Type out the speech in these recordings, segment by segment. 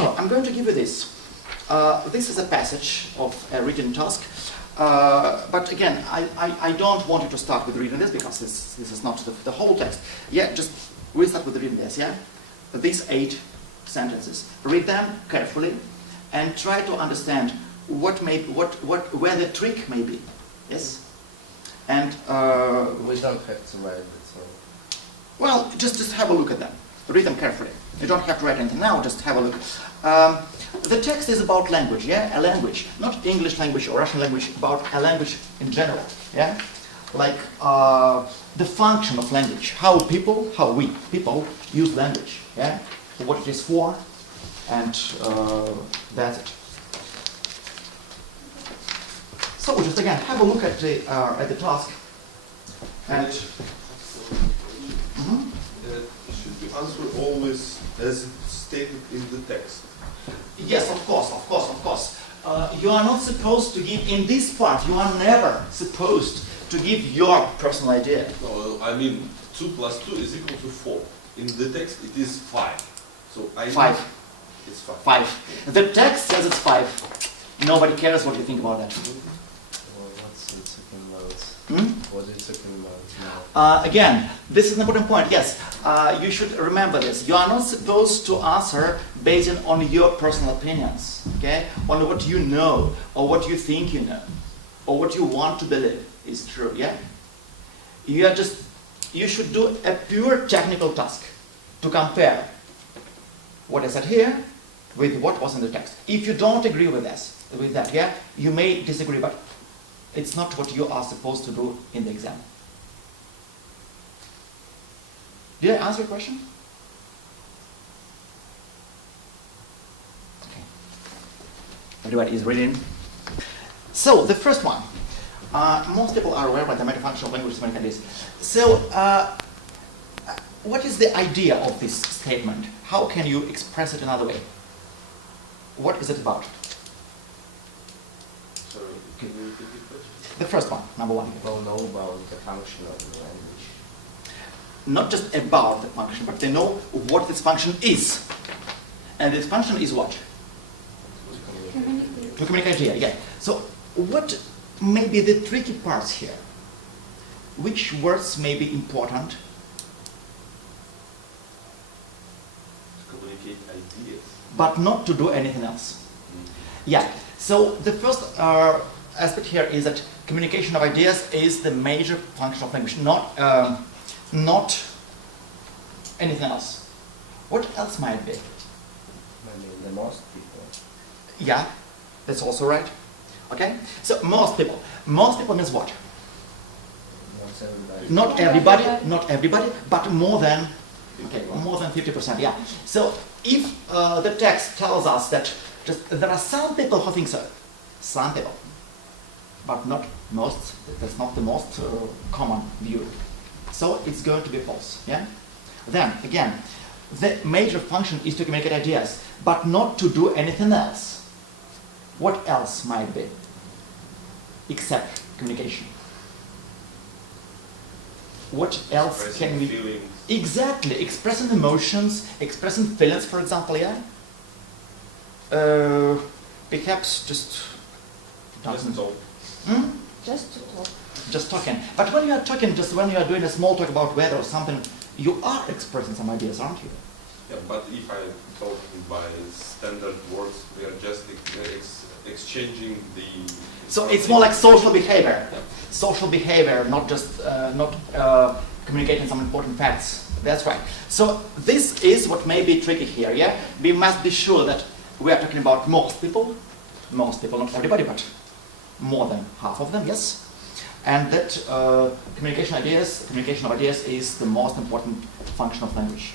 So I'm going to give you this. This is a passage of a written task. But again, I don't want you to start with reading this because this is not the whole text. Yeah, just we'll start with reading this, yeah? These 8 sentences. Read them carefully and try to understand where the trick may be. Yes? And we don't have to write it, so. Well, just have a look at them. Read them carefully. You don't have to write anything now, just have a look. The text is about language, yeah? A language. Not English language or Russian language, about a language in general, yeah? Like the function of language. How we people use language, yeah? What it is for, and that's it. So just again, have a look at the task. And should we answer always as stated in the text? Yes, of course. You are not supposed to give, in this part, you are never supposed to give your personal idea. No, I mean 2 plus 2 is equal to 4. In the text it is 5. So 5. It's 5. 5. The text says it's 5. Nobody cares what you think about that. Well, what's it talking about? What are you talking about now? Again, this is an important point. Yes, you should remember this. You are not supposed to answer based on your personal opinions, okay? On what you know, or what you think you know, or what you want to believe is true, yeah? You should do a pure technical task to compare what I said here with what was in the text. If you don't agree with that, yeah, you may disagree, but it's not what you are supposed to do in the exam. Did I answer your question? Okay. Everybody is reading. So the first one. Most people are aware of the matter function of language is many ideas. So what is the idea of this statement? How can you express it another way? What is it about? Sorry, can you repeat the question? The first one, number 1. People know about the function of the language. Not just about the function, but they know what this function is. And this function is what? To communicate idea, yeah. So what may be the tricky parts here? Which words may be important? To communicate ideas. But not to do anything else. Yeah, so the first aspect here is that communication of ideas is the major function of language, not anything else. What else might it be? I mean, the most people. Yeah, that's also right. Okay, so most people means what? Not everybody. Not everybody, but more than 50%, yeah. So if the text tells us that there are some people who think so, some people, but not most, that's not the most common view. So it's going to be false, yeah? Then, again, the major function is to communicate ideas, but not to do anything else. What else might be? Except communication. What else can we... Feelings. Exactly, expressing emotions, expressing feelings, for example, yeah? Perhaps just... Just talk. Just to talk. Just talking. But when you are talking, just when you are doing a small talk about weather or something, you are expressing some ideas, aren't you? Yeah, but if I'm talking by standard words, we are just exchanging the... So it's more like social behavior. Social behavior, not just communicating some important facts. That's right. So this is what may be tricky here, yeah? We must be sure that we are talking about most people, not everybody, but more than half of them, yes? And that communication of ideas is the most important function of language.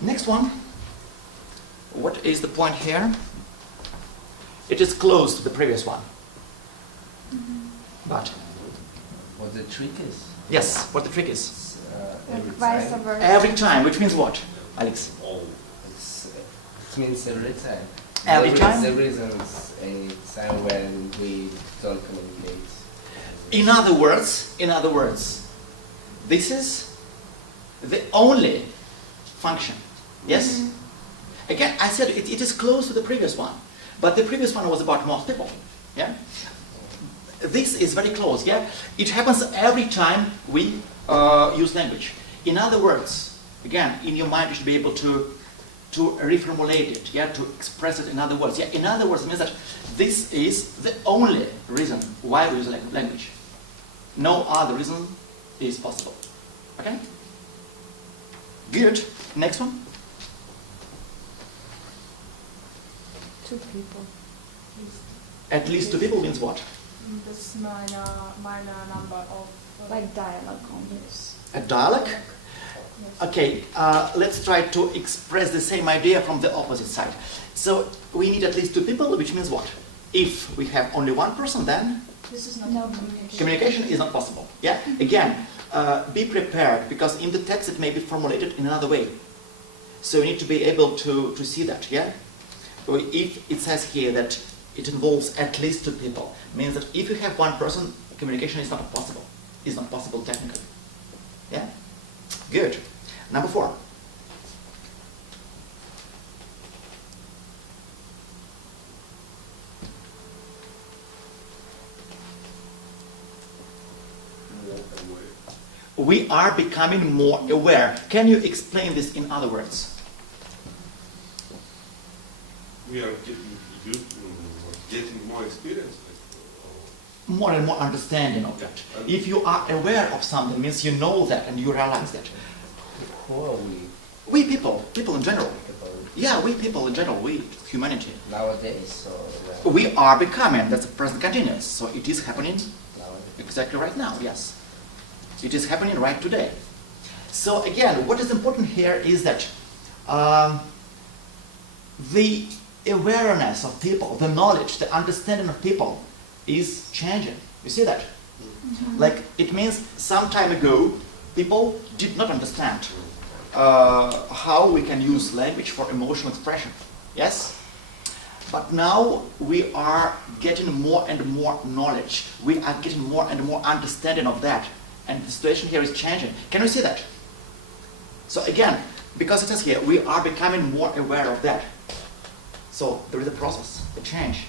Next one. What is the point here? It is close to the previous one. But What the trick is? yes, what the trick is? Like Every vice time. versa. Every time, which means what, Alex? all. It means every time. Every time? There isn't any time when we don't communicate. In other words, this is the only function, yes? Again, I said it is close to the previous one, but the previous one was about most people. Yeah. This is very close. Yeah. It happens every time we use language. In other words, again, in your mind you should be able to reformulate it. Yeah. To express it in other words. Yeah. In other words, it means that this is the only reason why we use language. No other reason is possible. Okay. Good. Next one. 2 people. At least 2 people means what? Das ist meine number of Like dialogue on this. A dialogue? Okay, let's try to express the same idea from the opposite side. So we need at least 2 people, which means what? If we have only 1 person, then this is not No communication. communication is not possible. Yeah. Again, be prepared because in the text it may be formulated in another way. So you need to be able to see that. Yeah. If it says here that it involves at least 2 people, means that if you have 1 person, communication is not possible. Is not possible technically. Yeah. Good. Number 4. More aware. We are becoming more aware. Can you explain this in other words? We are getting more experience. More and more understanding of that. If you are aware of something, means you know that and you realize that. Who are we? We people in general. People Yeah, we people in general, we, humanity. nowadays, so We are becoming, that's the present continuous. So it is happening nowadays. exactly right now, yes. It is happening right today. So again, what is important here is that the awareness of people, the knowledge, the understanding of people is changing. You see that? Like, it means some time ago, people did not understand how we can use language for emotional expression. Yes? But now we are getting more and more knowledge. We are getting more and more understanding of that. And the situation here is changing. Can you see that? So again, because it says here, we are becoming more aware of that. So there is a process, a change.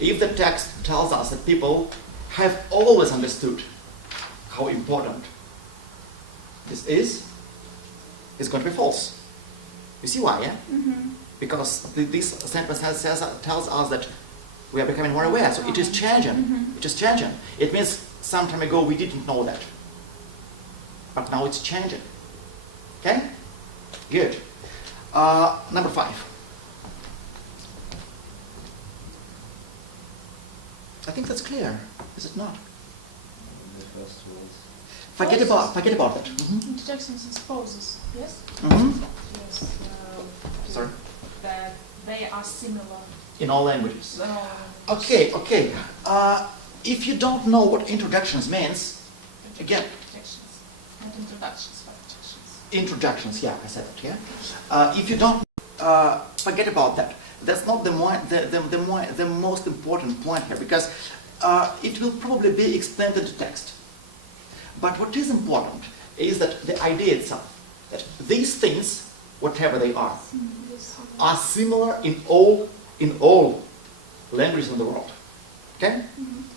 If the text tells us that people have always understood how important this is, it's going to be false. You see why, yeah? Because this sentence tells us that we are becoming more aware, so it is changing. It is changing. It means some time ago we didn't know that. But now it's changing. Okay? Good. Number 5. I think that's clear, is it not? The first words. Forget about that. Introductions and poses, yes? Yes. Sorry. That they are similar. In all languages. No. Okay. If you don't know what introductions means, again, Introductions. Not introductions, but introductions. introductions, yeah, I said that, yeah. If you don't, forget about that. That's not the most important point here, because it will probably be explained in the text. But what is important is that the idea itself, that these things, whatever they are similar in all languages in the world. Okay?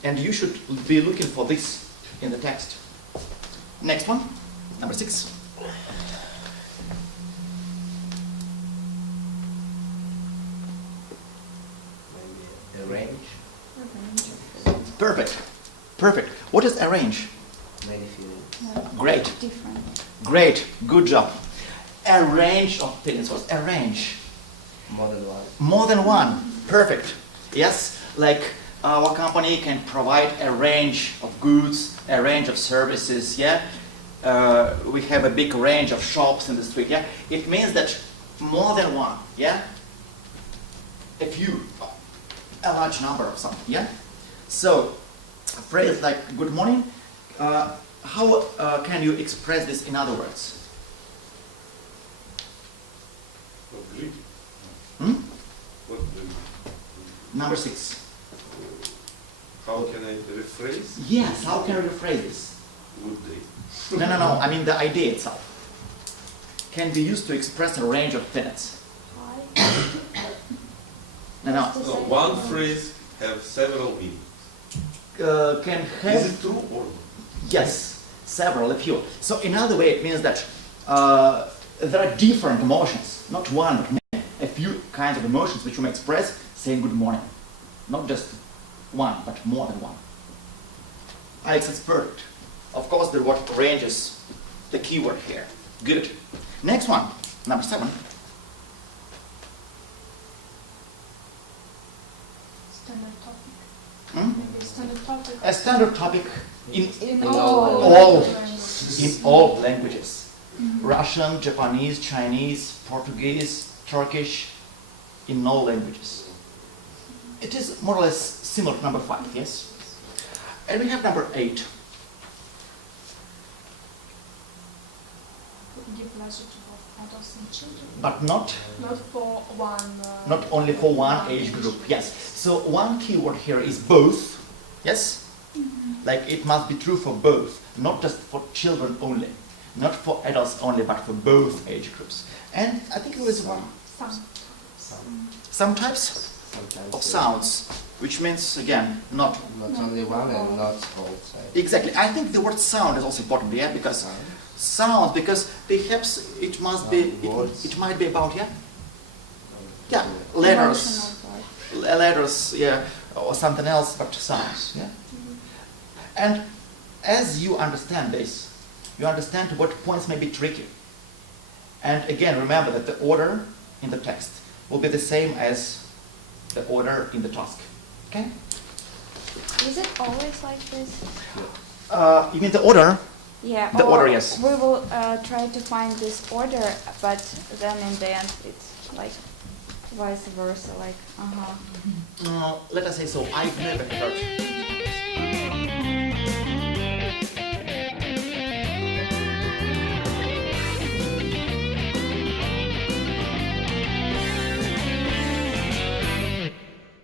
And you should be looking for this in the text. Next one, number 6. Maybe arrange. Perfect. What is arrange? Many feelings. Great. Different. Great. Good job. A range of feelings. What's arrange? More than one. More than one. Perfect. Yes, like our company can provide a range of goods, a range of services, yeah? We have a big range of shops in the street, yeah? It means that more than one, yeah? A few, a large number of something, yeah? So, a phrase like good morning, how can you express this in other words? What greeting? What Number 6. How can I rephrase? Yes, how can you rephrase this? Would they? No, I mean the idea itself can be used to express a range of things. No, no. No, one phrase have several meanings. Can have. Is it true or not? Yes, several, a few. So in other way, it means that there are different emotions, not one, but many. A few kinds of emotions which you may express saying good morning. Not just one, but more than one. IELTS expert. Of course, the word range is the keyword here. Good. Next one, number 7. Standard topic. Hmm? Maybe standard topic. A standard topic in In all languages. languages. Russian, Japanese, Chinese, Portuguese, Turkish, in all languages. It is more or less similar to number 5, yes? And we have number 8. Give pleasure to both adults and children. But not Not for one. not only for one age group, yes. So one keyword here is both, yes? Like it must be true for both, not just for children only, not for adults only, but for both age groups. And I think there is some types Sometimes of sounds, which means again not not only one and not all sides. exactly. I think the word sound is also important, yeah, because sound, because perhaps it must be Words. it might be about letters. Emotional part. Letters, yeah, or something else, but sounds, yeah. And as you understand this, you understand what points may be tricky. And again, remember that the order in the text will be the same as the order in the task. Okay? Is it always like this? You mean the order? Yeah. The or order, yes. We will try to find this order, but then in the end it's like vice versa. Like, Let us say so. I've never heard